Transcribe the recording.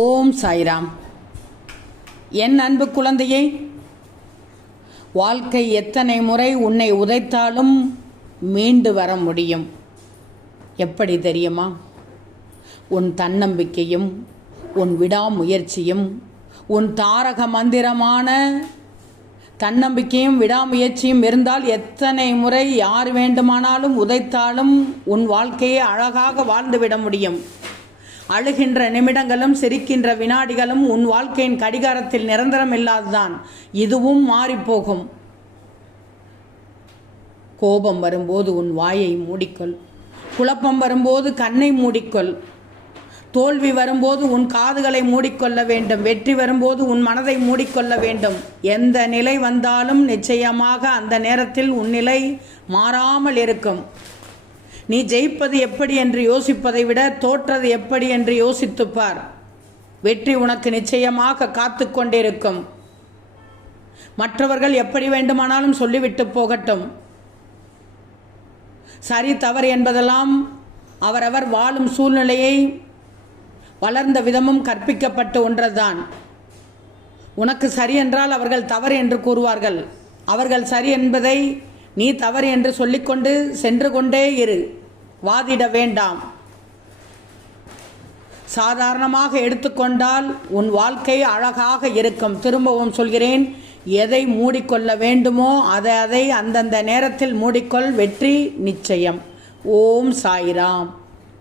ஓம் சாய்ராம். என் அன்பு குழந்தையே, வாழ்க்கை எத்தனை முறை உன்னை உதைத்தாலும் மீண்டு வர முடியும். எப்படி தெரியுமா? உன் தன்னம்பிக்கையும் உன் விடாமுயற்சியும் உன் தாரக மந்திரமான தன்னம்பிக்கையும் விடாமுயற்சியும் இருந்தால் எத்தனை முறை யார் வேண்டுமானாலும் உதைத்தாலும் உன் வாழ்க்கையை அழகாக வாழ்ந்துவிட முடியும். அழுகின்ற நிமிடங்களும் சிரிக்கின்ற வினாடிகளும் உன் வாழ்க்கையின் கடிகாரத்தில் நிரந்தரம் இல்லாதுதான். இதுவும் மாறிப்போகும். கோபம் வரும்போது உன் வாயை மூடிக்கொள். குழப்பம் வரும்போது கண்ணை மூடிக்கொள். தோல்வி வரும்போது உன் காதுகளை மூடிக்கொள்ள வேண்டும். வெற்றி வரும்போது உன் மனதை மூடிக்கொள்ள வேண்டும். எந்த நிலை வந்தாலும் நிச்சயமாக அந்த நேரத்தில் உன் நிலை மாறாமல் இருக்கும். நீ ஜெயிப்பது எப்படி என்று யோசிப்பதை விட தோற்றது எப்படி என்று யோசித்துப்பார். வெற்றி உனக்கு நிச்சயமாக காத்து கொண்டிருக்கும். மற்றவர்கள் எப்படி வேண்டுமானாலும் சொல்லிவிட்டு போகட்டும். சரி தவறு என்பதெல்லாம் அவரவர் வாழும் சூழ்நிலையை வளர்ந்த விதமும் கற்பிக்கப்பட்ட ஒன்றுதான். உனக்கு சரி என்றால் அவர்கள் தவறு என்று கூறுவார்கள். அவர்கள் சரி என்பதை நீ தவறு என்று சொல்லிக்கொண்டு சென்று கொண்டே இரு. வாதிட வேண்டாம். சாதாரணமாக எடுத்துக்கொண்டால் உன் வாழ்க்கை அழகாக இருக்கும். திரும்பவும் சொல்கிறேன், எதை மூடிக்கொள்ள வேண்டுமோ அதை அந்தந்த நேரத்தில் மூடிக்கொள். வெற்றி நிச்சயம். ஓம் சாய்ராம்.